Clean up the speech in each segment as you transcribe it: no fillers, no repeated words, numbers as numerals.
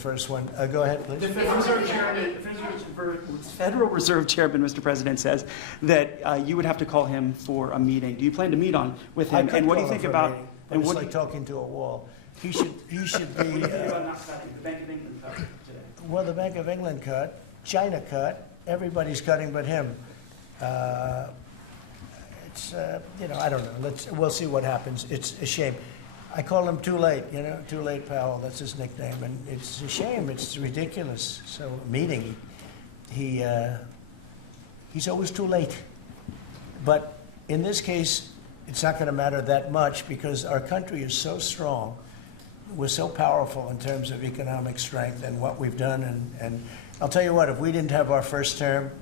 first one. Go ahead, please. The Federal Reserve Chairman, Mr. President, says that you would have to call him for a meeting. Do you plan to meet with him? And what do you think about? And it's like talking to a wall. He should be. What do you think about not cutting? The Bank of England cut today. Well, the Bank of England cut, China cut, everybody's cutting but him. It's I don't know. We'll see what happens. It's a shame. I call him Too Late, Too Late Powell. That's his nickname, and it's a shame. It's ridiculous. So meeting, he's always too late. But in this case, it's not going to matter that much because our country is so strong. We're so powerful in terms of economic strength and what we've done. And I'll tell you what, if we didn't have our first term,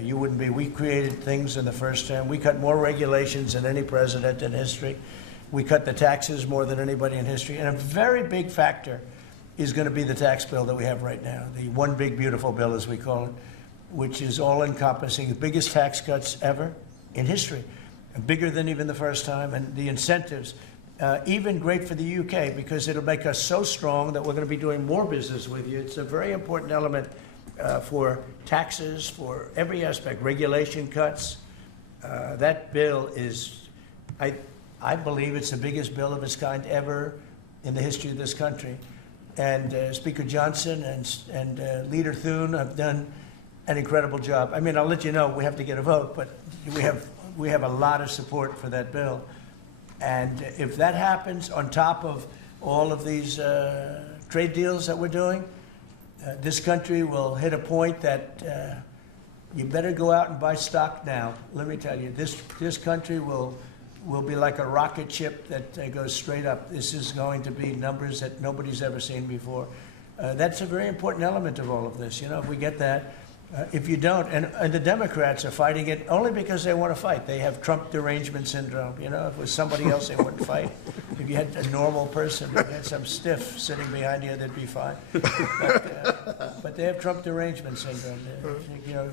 you wouldn't be. We created things in the first term. We cut more regulations than any president in history. We cut the taxes more than anybody in history. And a very big factor is going to be the tax bill that we have right now, the one big beautiful bill, as we call it, which is all-encompassing, the biggest tax cuts ever in history, bigger than even the first time, and the incentives, even great for the UK, because it'll make us so strong that we're going to be doing more business with you. It's a very important element for taxes, for every aspect, regulation cuts. That bill is, I believe it's the biggest bill of its kind ever in the history of this country. And Speaker Johnson and Leader Thune have done an incredible job. I mean, I'll let you know, we have to get a vote, but we have a lot of support for that bill. And if that happens on top of all of these trade deals that we're doing, this country will hit a point that you better go out and buy stock now. Let me tell you, this country will be like a rocket ship that goes straight up. This is going to be numbers that nobody's ever seen before. That's a very important element of all of this. If we get that, if you don't, and the Democrats are fighting it only because they want to fight. They have Trump derangement syndrome. If it was somebody else, they wouldn't fight. If you had a normal person, if you had some stiff sitting behind you, they'd be fine. But they have Trump derangement syndrome.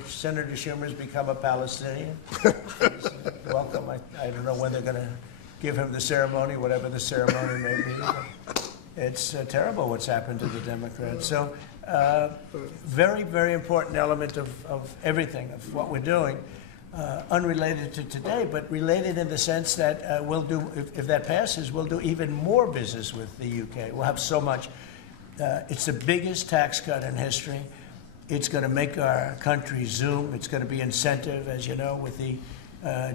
Senator Schumer's become a Palestinian. Welcome. I don't know when they're going to give him the ceremony, whatever the ceremony may be. But it's terrible what's happened to the Democrats. So very, very important element of everything, of what we're doing, unrelated to today, but related in the sense that we'll do, if that passes, we'll do even more business with the UK. We'll have so much. It's the biggest tax cut in history. It's going to make our country zoom. It's going to be incentive, as you know, with the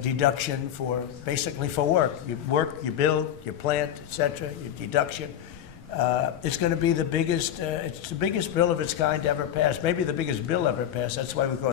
deduction basically for work. You work, you build, you plant, etc. Your deduction. It's going to be the biggest. It's the biggest bill of its kind ever passed. Maybe the biggest bill ever passed. That's why we call it